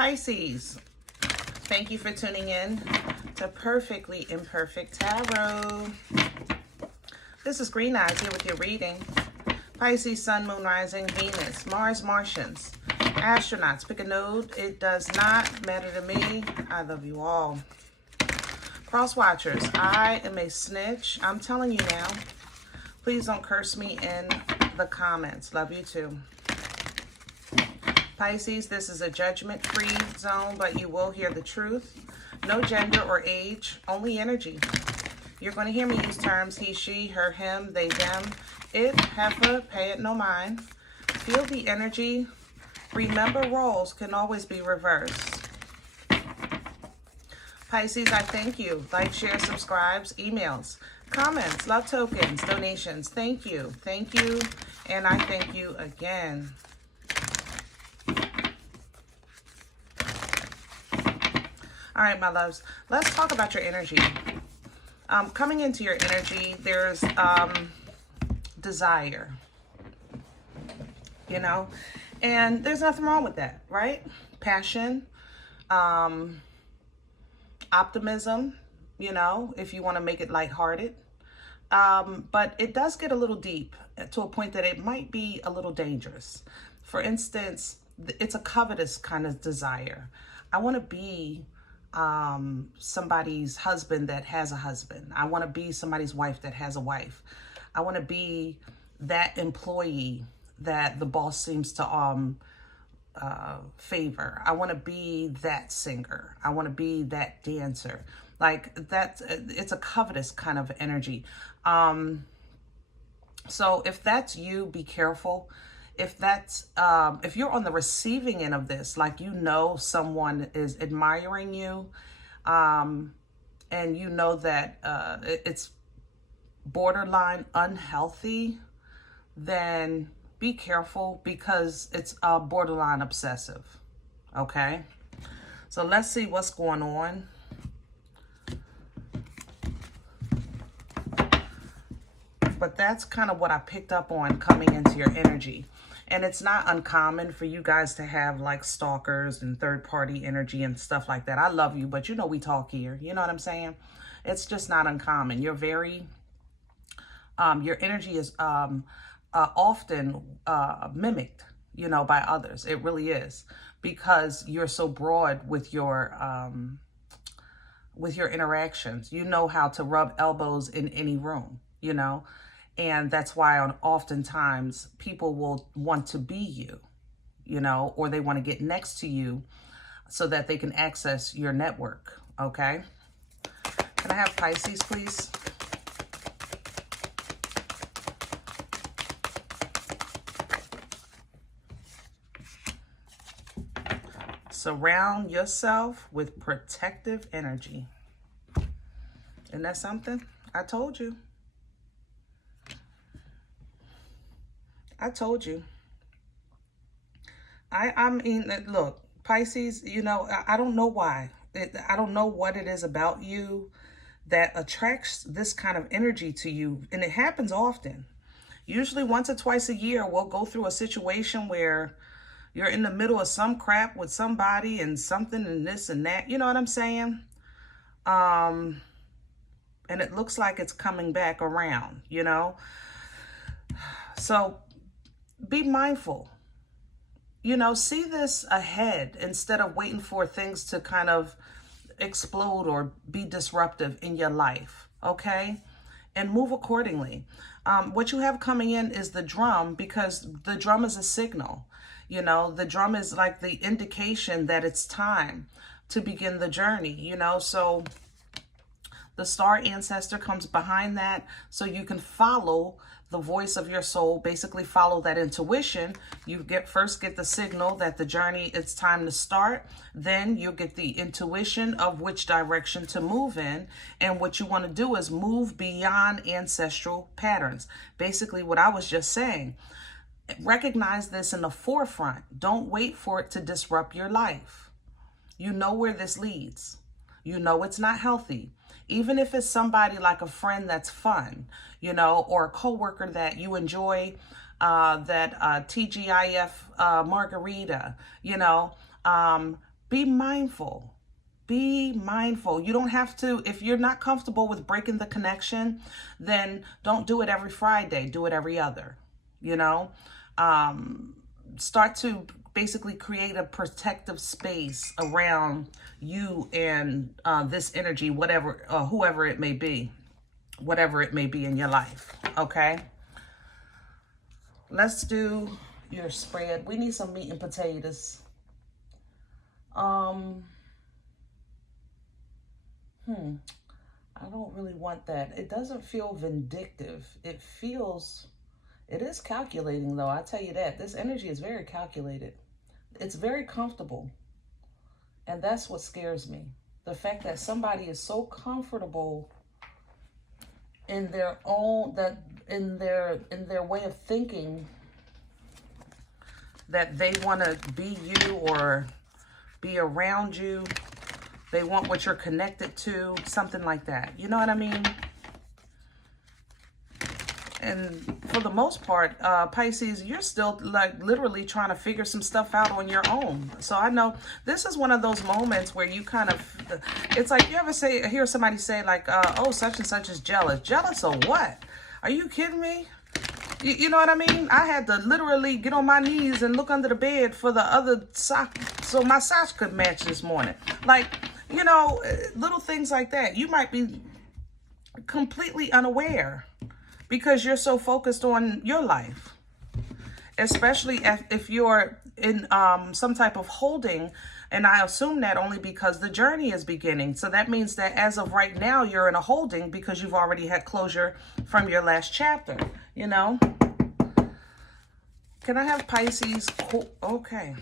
Pisces, thank you for tuning in to Perfectly Imperfect Tarot. This is Green Eyes here with your reading. Pisces, Sun, Moon, Rising, Venus, Mars, Martians, astronauts. Pick a node. It does not matter to me. I love you all. Cross watchers, I am a snitch. I'm telling you now. Please don't curse me in the comments. Love you too. Pisces, this is a judgment-free zone, but you will hear the truth. No gender or age, only energy. You're going to hear me use terms he, she, her, him, they, them, it, heifer, pay it no mind. Feel the energy. Remember, roles can always be reversed. Pisces, I thank you. Like, share, subscribes, emails, comments, love tokens, donations. Thank you. Thank you. And I thank you again. All right, my loves, let's talk about your energy. Coming into your energy, there's desire, you know, and there's nothing wrong with that, right? Passion, optimism, you know, if you want to make it lighthearted. But it does get a little deep to a point that it might be a little dangerous. For instance, it's a covetous kind of desire. I want to be somebody's husband that has a husband. I want to be somebody's wife that has a wife. I want to be that employee that the boss seems to favor. I want to be that singer. I want to be that dancer. Like that, it's a covetous kind of energy. So if that's you, be careful. If that's, if you're on the receiving end of this, like, you know, someone is admiring you, and you know that, it's borderline unhealthy, then be careful, because it's borderline obsessive. Okay. So let's see what's going on. But that's kind of what I picked up on coming into your energy. And it's not uncommon for you guys to have like stalkers and third-party energy and stuff like that. I love you, but you know we talk here. You know what I'm saying? It's just not uncommon. You're very, your energy is often mimicked, you know, by others. It really is, because you're so broad with your interactions. You know how to rub elbows in any room, you know. And that's why oftentimes people will want to be you, you know, or they want to get next to you so that they can access your network, okay? Can I have Pisces, please? Surround yourself with protective energy. Isn't that something? I told you. I told you. I mean, look, Pisces, you know, I don't know why. I don't know what it is about you that attracts this kind of energy to you. And it happens often. Usually once or twice a year, we'll go through a situation where you're in the middle of some crap with somebody and something and this and that. You know what I'm saying? And it looks like it's coming back around, you know? So be mindful, you know, see this ahead instead of waiting for things to kind of explode or be disruptive in your life, okay? And move accordingly. What you have coming in is the drum, because the drum is a signal, you know, the drum is like the indication that it's time to begin the journey, you know, so the star ancestor comes behind that, so you can follow the voice of your soul, basically follow that intuition. You first get the signal that the journey, it's time to start. Then you'll get the intuition of which direction to move in. And what you want to do is move beyond ancestral patterns. Basically what I was just saying. Recognize this in the forefront. Don't wait for it to disrupt your life. You know where this leads. You know it's not healthy. Even if it's somebody like a friend that's fun, you know, or a coworker that you enjoy, that TGIF margarita, you know, Be mindful. Be mindful. You don't have to, if you're not comfortable with breaking the connection, then don't do it every Friday. Do it every other, you know? Start to basically create a protective space around you and this energy, whatever, whoever it may be, whatever it may be in your life, okay? Let's do your spread. We need some meat and potatoes. I don't really want that. It doesn't feel vindictive. It is calculating though, I tell you that. This energy is very calculated. It's very comfortable. And that's what scares me. The fact that somebody is so comfortable in their own, in their way of thinking, that they want to be you or be around you. They want what you're connected to, something like that. You know what I mean? And for the most part, Pisces, you're still like literally trying to figure some stuff out on your own. So I know this is one of those moments where you kind of, it's like you ever hear somebody say like, oh, such and such is jealous. Jealous of what? Are you kidding me? You know what I mean? I had to literally get on my knees and look under the bed for the other sock so my socks could match this morning. Like, you know, little things like that. You might be completely unaware because you're so focused on your life, especially if you're in some type of holding. And I assume that only because the journey is beginning. So that means that as of right now, you're in a holding because you've already had closure from your last chapter, you know? Can I have Pisces? Okay.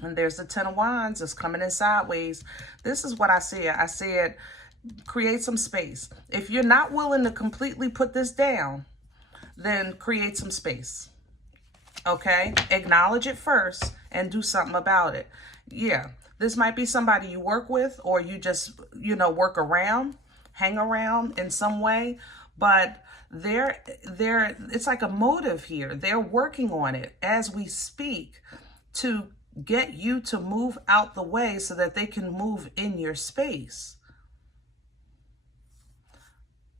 And there's the Ten of Wands. It's coming in sideways. This is what I said. I said, create some space. If you're not willing to completely put this down, then create some space. Okay? Acknowledge it first and do something about it. Yeah. This might be somebody you work with or you just, you know, work around, hang around in some way. But it's like a motive here. They're working on it as we speak to get you to move out the way so that they can move in your space.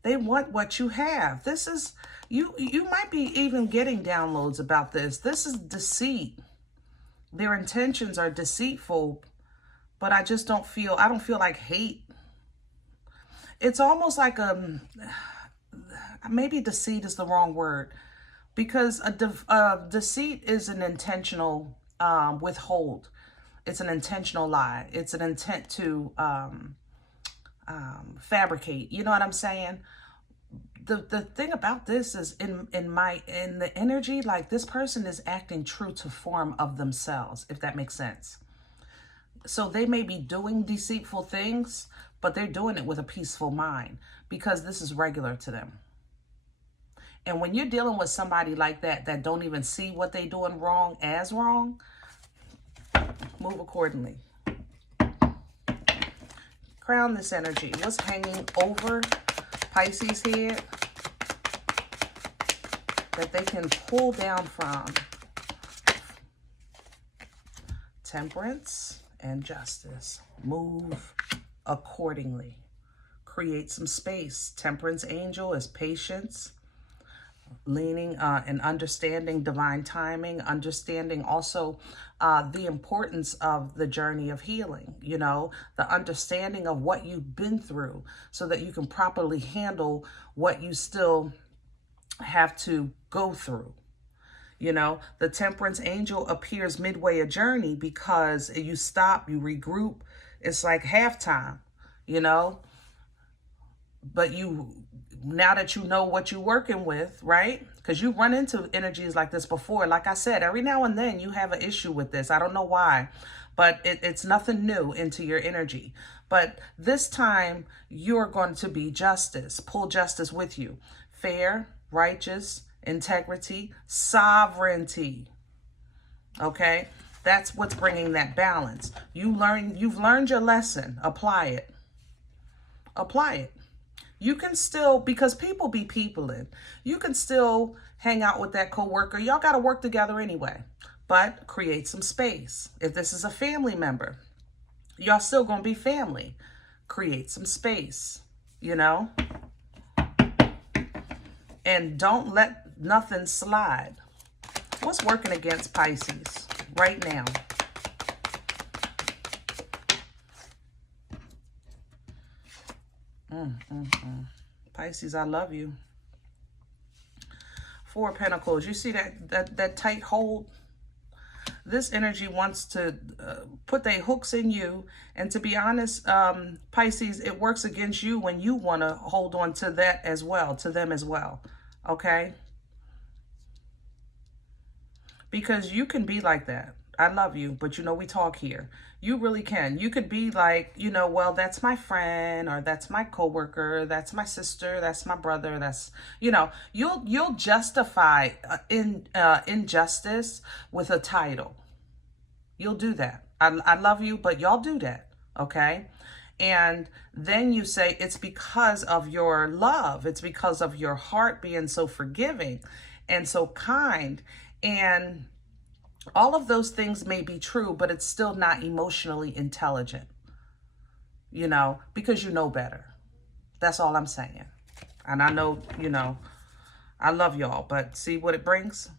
They want what you have. This is, you might be even getting downloads about this. This is deceit. Their intentions are deceitful, but I don't feel like hate. It's almost like maybe deceit is the wrong word, because a deceit is an intentional withhold. It's an intentional lie. It's an intent to fabricate. You know what I'm saying? The thing about this is in the energy, like this person is acting true to form of themselves, if that makes sense. So they may be doing deceitful things, but they're doing it with a peaceful mind because this is regular to them. And when you're dealing with somebody like that don't even see what they're doing wrong as wrong, move accordingly. Crown this energy. What's hanging over Pisces' head that they can pull down from? Temperance and justice. Move accordingly. Create some space. Temperance angel is patience, leaning and understanding divine timing, understanding also the importance of the journey of healing, you know, the understanding of what you've been through so that you can properly handle what you still have to go through. You know, the temperance angel appears midway a journey because you stop, you regroup. It's like halftime, you know, but now that you know what you're working with, right? Because you run into energies like this before. Like I said, every now and then you have an issue with this. I don't know why, but it's nothing new into your energy. But this time you're going to be justice. Pull justice with you. Fair, righteous, integrity, sovereignty. Okay? That's what's bringing that balance. You've learned your lesson. Apply it. Apply it. You can still, because people be peopling, you can still hang out with that coworker. Y'all got to work together anyway. but create some space. If this is a family member, y'all still gonna be family. Create some space, you know? And don't let nothing slide. What's working against Pisces right now? Pisces, I love you. Four of Pentacles. You see that tight hold? This energy wants to put their hooks in you. And to be honest, Pisces, it works against you when you want to hold on to that as well, to them as well. Okay? Because you can be like that. I love you, but you know, we talk here. You really can. You could be like, you know, well, that's my friend, or that's my coworker, that's my sister, that's my brother, that's, you know, you'll justify injustice with a title. You'll do that. I love you, but y'all do that, okay? And then you say it's because of your love. It's because of your heart being so forgiving and so kind. And all of those things may be true, but it's still not emotionally intelligent, you know, because you know better. That's all I'm saying. And I know, you know, I love y'all, but see what it brings?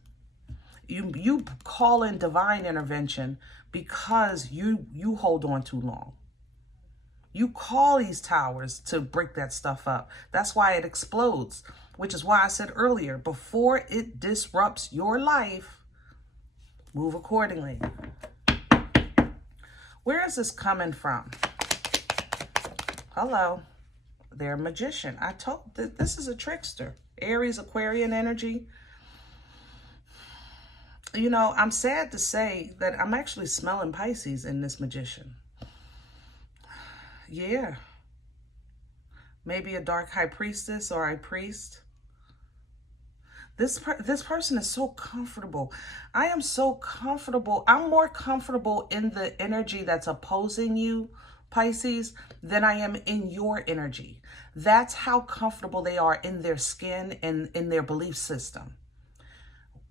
You call in divine intervention because you hold on too long. You call these towers to break that stuff up. That's why it explodes, which is why I said earlier, before it disrupts your life, move accordingly. Where is this coming from? Hello. They're a magician. I told that this is a trickster. Aries, Aquarian energy. You know, I'm sad to say that I'm actually smelling Pisces in this magician. Yeah. Maybe a dark high priestess or high priest. This person is so comfortable. I am so comfortable. I'm more comfortable in the energy that's opposing you, Pisces, than I am in your energy. That's how comfortable they are in their skin and in their belief system.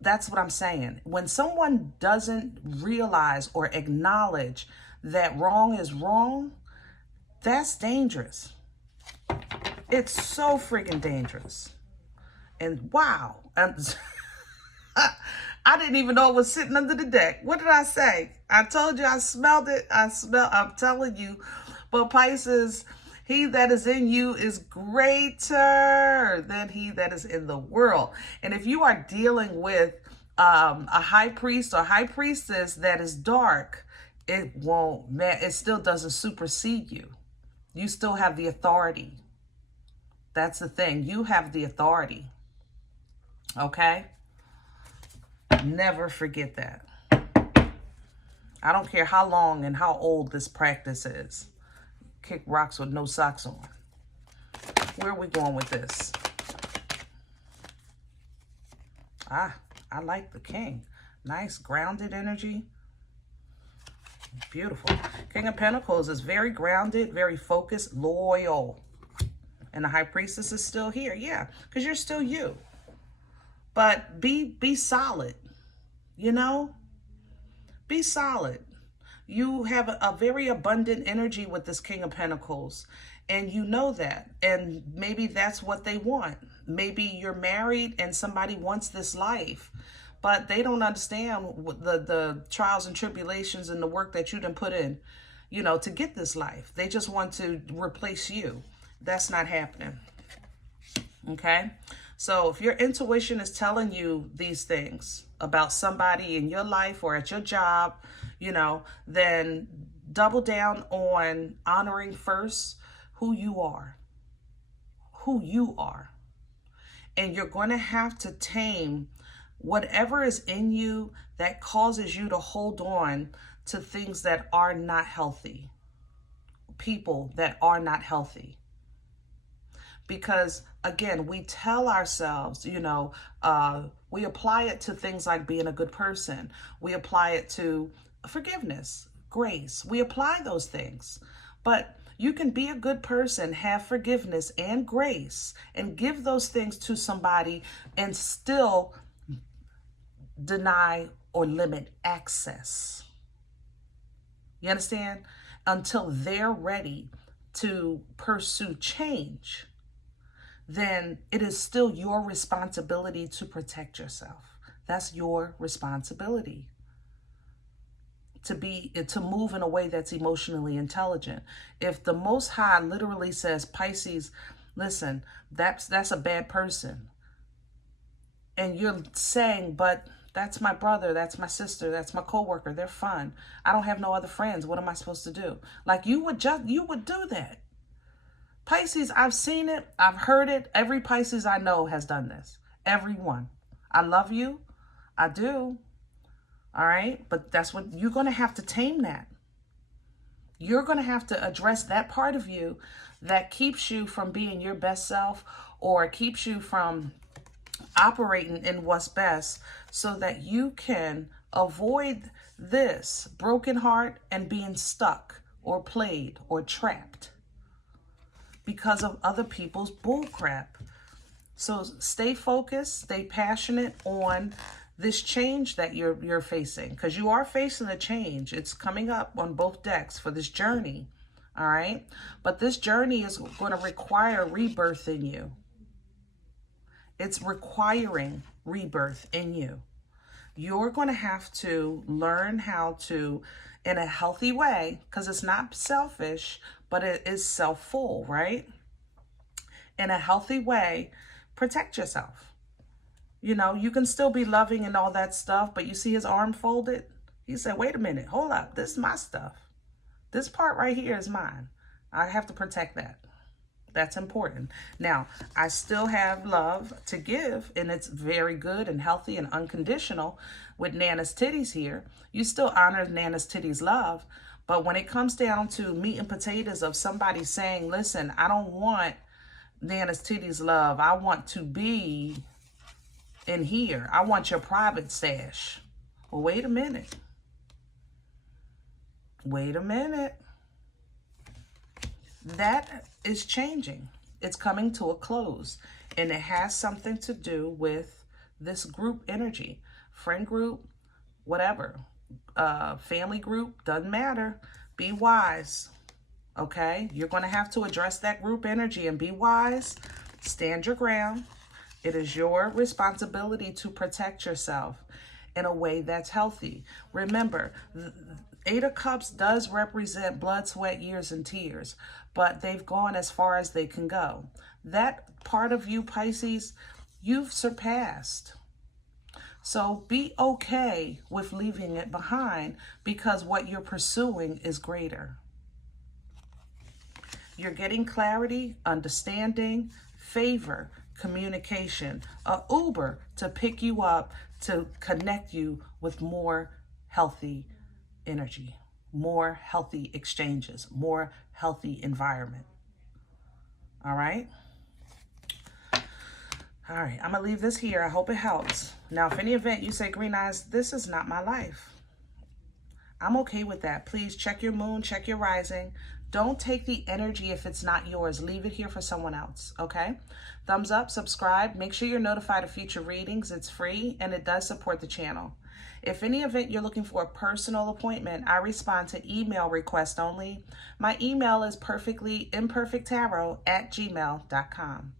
That's what I'm saying. When someone doesn't realize or acknowledge that wrong is wrong, that's dangerous. It's so freaking dangerous. And wow, I didn't even know it was sitting under the deck. What did I say? I told you I smelled it. I'm telling you. But Pisces, he that is in you is greater than he that is in the world. And if you are dealing with a high priest or high priestess that is dark, it still doesn't supersede you. You still have the authority. That's the thing. You have the authority. Okay? Never forget that. I don't care how long and how old this practice is. Kick rocks with no socks on. Where are we going with this? I like the king. Nice grounded energy. Beautiful. King of Pentacles is very grounded, very focused, loyal. And the high priestess is still here. Yeah, because you're still you. But be solid, you know? Be solid. You have a very abundant energy with this King of Pentacles, and you know that. And maybe that's what they want. Maybe you're married and somebody wants this life, but they don't understand the trials and tribulations and the work that you done put in, you know, to get this life. They just want to replace you. That's not happening. Okay? So if your intuition is telling you these things about somebody in your life or at your job, you know, then double down on honoring first who you are. Who you are. And you're going to have to tame whatever is in you that causes you to hold on to things that are not healthy. People that are not healthy. Because, again, we tell ourselves, you know, we apply it to things like being a good person. We apply it to forgiveness, grace. We apply those things. But you can be a good person, have forgiveness and grace, and give those things to somebody and still deny or limit access. You understand? Until they're ready to pursue change, then it is still your responsibility to protect yourself. That's your responsibility. To move in a way that's emotionally intelligent. If the Most High literally says, Pisces, listen, that's a bad person, and you're saying, but that's my brother, that's my sister, that's my coworker, they're fun, I don't have no other friends, what am I supposed to do? Like, you would do that. Pisces, I've seen it, I've heard it. Every Pisces I know has done this. Everyone. I love you, I do. All right, but that's what you're going to have to tame. That you're going to have to address that part of you that keeps you from being your best self, or keeps you from operating in what's best, so that you can avoid this broken heart and being stuck or played or trapped because of other people's bullcrap. So stay focused, stay passionate on this change that you're facing, because you are facing a change. It's coming up on both decks for this journey, all right? But this journey is going to require rebirth in you. It's requiring rebirth in you. You're going to have to learn how to, in a healthy way, because it's not selfish, but it is self-full, right? In a healthy way, protect yourself. You know, you can still be loving and all that stuff, but you see his arm folded? He said, wait a minute, hold up, this is my stuff. This part right here is mine. I have to protect that. That's important. Now, I still have love to give, and it's very good and healthy and unconditional with Nana's Titties here. You still honor Nana's Titties love, but when it comes down to meat and potatoes of somebody saying, listen, I don't want Nana's Titties love, I want to be in here, I want your private stash. Well, wait a minute. Wait a minute. That is changing. It's coming to a close. And it has something to do with this group energy. Friend group, whatever. Family group, doesn't matter. Be wise. Okay? You're going to have to address that group energy and be wise. Stand your ground. It is your responsibility to protect yourself in a way that's healthy. Remember, the Eight of Cups does represent blood, sweat, years, and tears, but they've gone as far as they can go. That part of you, Pisces, you've surpassed. So be okay with leaving it behind, because what you're pursuing is greater. You're getting clarity, understanding, favor, communication, a Uber to pick you up, to connect you with more healthy energy, more healthy exchanges, more healthy environment. All right? All right, I'm going to leave this here. I hope it helps. Now, if any event you say, Green Eyes, this is not my life, I'm okay with that. Please check your moon, check your rising. Don't take the energy if it's not yours. Leave it here for someone else, okay? Thumbs up, subscribe. Make sure you're notified of future readings. It's free, and it does support the channel. If any event you're looking for a personal appointment, I respond to email request only. My email is perfectlyimperfecttarot@gmail.com.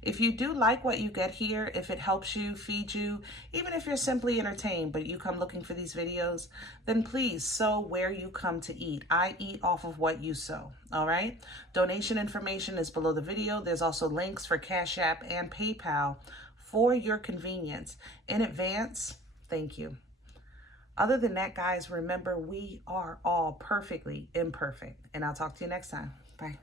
If you do like what you get here, if it helps you, feed you, even if you're simply entertained, but you come looking for these videos, then please sow where you come to eat. I eat off of what you sow, all right? Donation information is below the video. There's also links for CashApp and PayPal for your convenience. In advance, thank you. Other than that, guys, remember, we are all perfectly imperfect. And I'll talk to you next time. Bye.